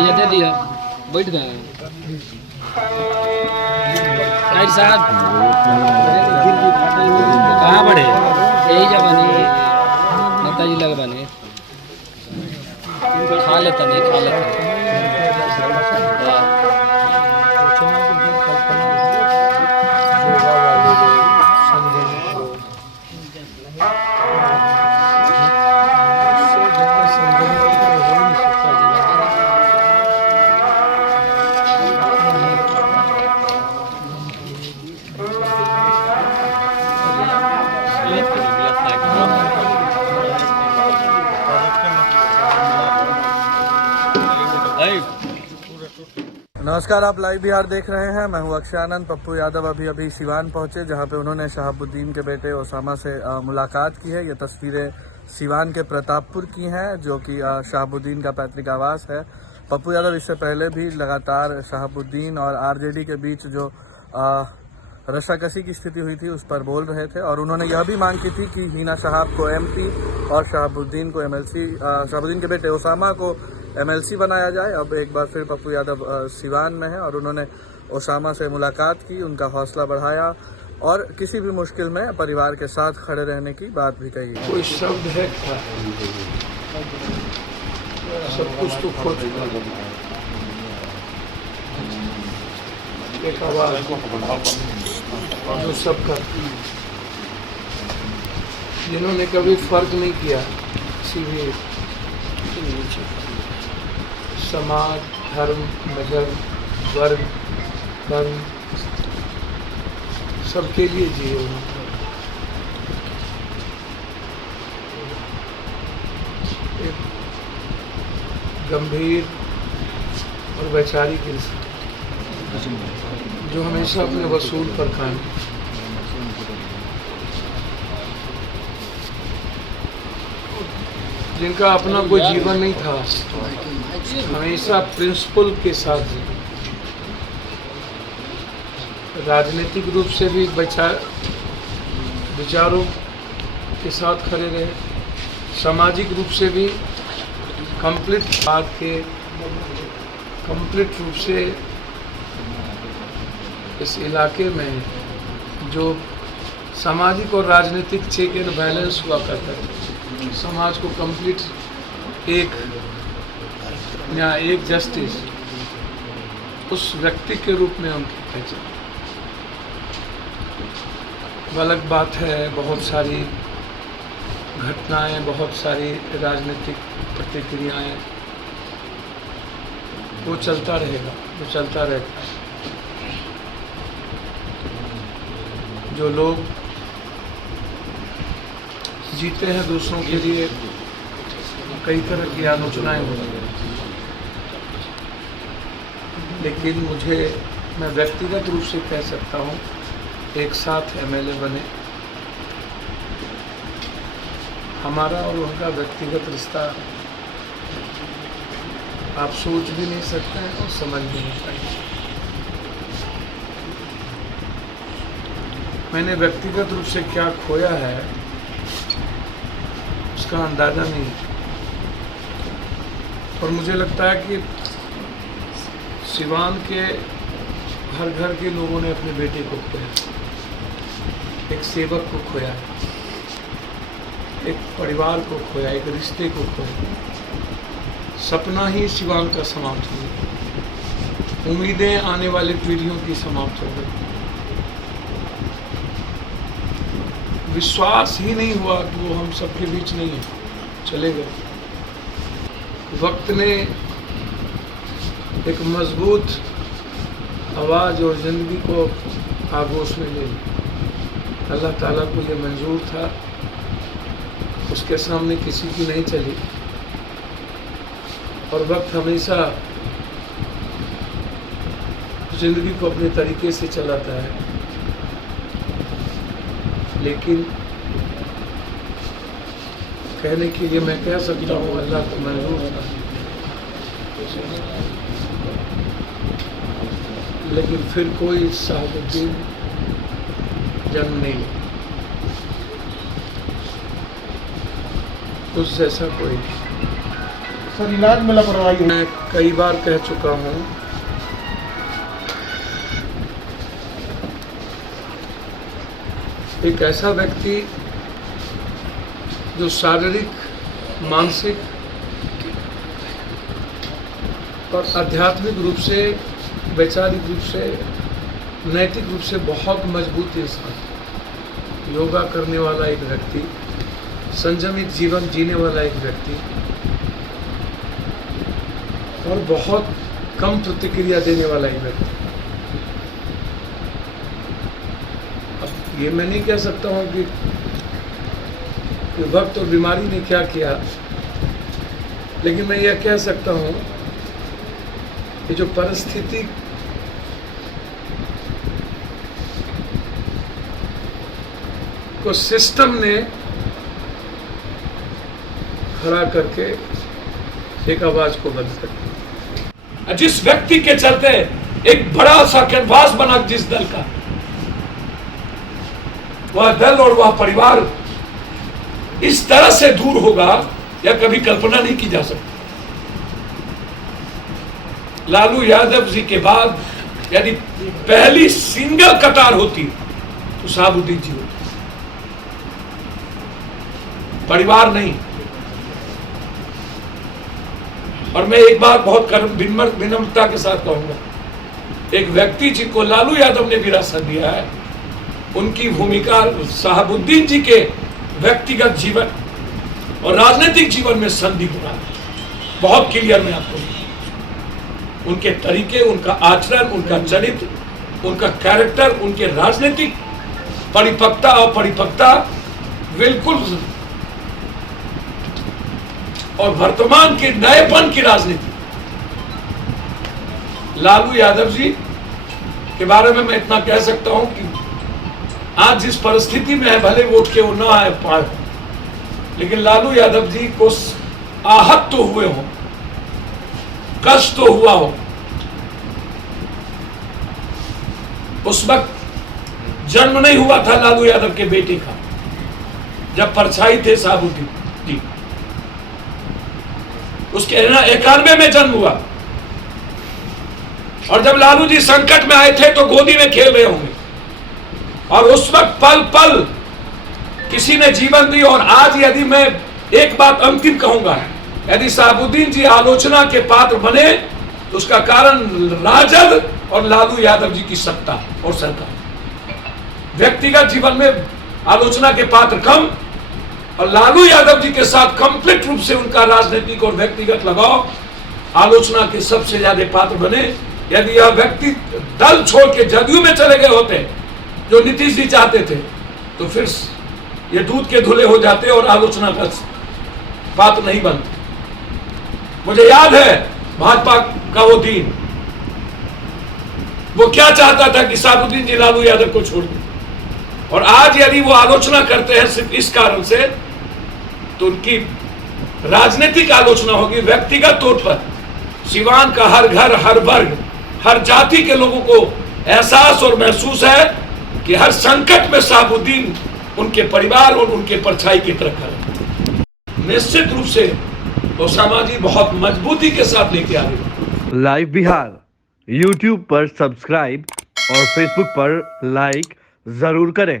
भैया दे दिया, बैठ गए साहब। कहाँ बड़े यही जब बनी नेताजी लग बने खा लेता नहीं खा लेता। नमस्कार, आप लाइव बिहार देख रहे हैं। मैं हूं अक्षय आनंद। पप्पू यादव अभी सिवान पहुंचे, जहां पे उन्होंने शहाबुद्दीन के बेटे ओसामा से मुलाकात की है। ये तस्वीरें सिवान के प्रतापपुर की हैं, जो कि शहाबुद्दीन का पैतृक आवास है। पप्पू यादव इससे पहले भी लगातार शहाबुद्दीन और आरजेडी के बीच जो रस्साकसी की स्थिति हुई थी उस पर बोल रहे थे, और उन्होंने यह भी मांग की थी कि हिना शहाब को एमपी और शहाबुद्दीन को एमएलसी, शहाबुद्दीन के बेटे ओसामा को एमएलसी बनाया जाए। अब एक बार फिर पप्पू यादव सिवान में है और उन्होंने ओसामा से मुलाकात की, उनका हौसला बढ़ाया और किसी भी मुश्किल में परिवार के साथ खड़े रहने की बात भी कही। कोई शब्द है क्या? सब कुछ तो खो चुका है। एक आवाज जो सब करती है, जिन्होंने कभी फर्क नहीं किया किसी भी समाज, धर्म, मजहब, वर्ग, धर्म, सबके लिए जिए। एक गंभीर और वैचारिक इंसान जो हमेशा अपने वसूल पर कायम, जिनका अपना कोई जीवन नहीं था, हमेशा प्रिंसिपल के साथ राजनीतिक रूप से भी विचारों के साथ खड़े रहे, सामाजिक रूप से भी कंप्लीट रूप से इस इलाके में जो सामाजिक और राजनीतिक चेक एंड बैलेंस हुआ करता है, समाज को कंप्लीट एक जस्टिस, उस व्यक्ति के रूप में उनकी पहचान। अलग बात है, बहुत सारी घटनाएं, बहुत सारी राजनीतिक प्रतिक्रियाएं, वो चलता रहेगा, वो चलता रहता है। जो लोग जीते हैं दूसरों के लिए, कई तरह की आलोचनाएं होती हैं, लेकिन मैं व्यक्तिगत रूप से कह सकता हूँ, एक साथ एमएलए बने, हमारा और उनका व्यक्तिगत रिश्ता आप सोच भी नहीं सकते हैं और समझ भी नहीं पाएंगे। मैंने व्यक्तिगत रूप से क्या खोया है उसका अंदाजा नहीं, और मुझे लगता है कि सिवान के हर घर के लोगों ने अपने बेटे को खोया, एक सेवक को खोया, एक परिवार को खोया, एक रिश्ते को खोया। सपना ही सिवान का समाप्त हो गया, उम्मीदें आने वाली पीढ़ियों की समाप्त हो गई, विश्वास ही नहीं हुआ कि वो हम सबके बीच नहीं है, चले गए। वक्त ने एक मजबूत आवाज़ और ज़िंदगी को आगोश में ले लिया। अल्लाह ताला को ये मंजूर था, उसके सामने किसी की नहीं चली, और वक्त हमेशा ज़िंदगी को अपने तरीके से चलाता है, लेकिन कहने के लिए मैं कह सकता हूँ अल्लाह को मंजूर था, लेकिन फिर कोई शहाबुद्दीन जन्म नहीं, उस जैसा कोई नहीं। सर इलाज में लापरवाही हुई। मैं कई बार कह चुका हूँ, एक ऐसा व्यक्ति जो शारीरिक, मानसिक और आध्यात्मिक रूप से, वैचारिक रूप से, नैतिक रूप से बहुत मजबूत इंसान, योगा करने वाला एक व्यक्ति, संयमित जीवन जीने वाला एक व्यक्ति और बहुत कम प्रतिक्रिया देने वाला एक व्यक्ति। अब ये मैं नहीं कह सकता हूँ कि वक्त और बीमारी ने क्या किया, लेकिन मैं यह कह सकता हूँ कि जो परिस्थिति को सिस्टम ने खड़ा करके एक आवाज को बंद कर दिया। जिस व्यक्ति के चलते एक बड़ा सा कैनवास बना जिस दल का, वह दल और वह परिवार इस तरह से दूर होगा या कभी कल्पना नहीं की जा सकती। लालू यादव जी के बाद यदि पहली सिंगल कतार होती तो शहाबुद्दीन जी होते, परिवार नहीं। और मैं एक बात बहुत विनम्रता के साथ कहूंगा, एक व्यक्ति जिनको लालू यादव ने विरासत दिया है, उनकी भूमिका शहाबुद्दीन जी के व्यक्तिगत जीवन और राजनीतिक जीवन में संधि होना बहुत क्लियर मैं आपको, उनके तरीके, उनका आचरण, उनका चरित्र, उनका कैरेक्टर, उनके राजनीतिक परिपक्वता और परिपक्वता बिल्कुल, और वर्तमान के नएपन की राजनीति। लालू यादव जी के बारे में मैं इतना कह सकता हूं कि आज जिस परिस्थिति में है, भले वोट के वो ना आए पाए, लेकिन लालू यादव जी को आहत तो हुए हो, कष्ट तो हुआ हो। उस वक्त जन्म नहीं हुआ था लालू यादव के बेटे का, जब परछाई थे शहाबुद्दीन जी, उसके 91 में जन्म हुआ। और जब लालू जी संकट में आए थे तो गोदी में खेल रहे होंगे, और उस वक्त पल पल किसी ने जीवन दी। और आज यदि मैं एक बात अंतिम कहूंगा, यदि शहाबुद्दीन जी आलोचना के पात्र बने तो उसका कारण राजद और लालू यादव जी की सत्ता और सरकार। व्यक्तिगत जीवन में आलोचना के पात्र कम, और लालू यादव जी के साथ कंप्लीट रूप से उनका राजनीतिक और व्यक्तिगत लगाव, आलोचना के सबसे ज्यादा पात्र बने। यदि यह व्यक्ति दल छोड़ के जदयू में चले गए होते, जो नीतीश जी चाहते थे, तो फिर ये दूध के धुले हो जाते और आलोचना का पात्र नहीं बनते। मुझे याद है भाजपा का वो दिन, वो क्या चाहता था कि शहाबुद्दीन जी लालू यादव को छोड़ दें, और आज यदि वो आलोचना करते हैं सिर्फ इस कारण से, तो उनकी राजनीतिक आलोचना होगी। व्यक्तिगत तौर पर सिवान का हर घर, हर वर्ग, हर जाति के लोगों को एहसास और महसूस है कि हर संकट में शहाबुद्दीन उनके परिवार और उनके परछाई की तरफ खड़े। निश्चित रूप से ओसामा जी बहुत मजबूती के साथ लेके आ रहे। लाइव बिहार YouTube पर सब्सक्राइब और Facebook पर लाइक जरूर करें।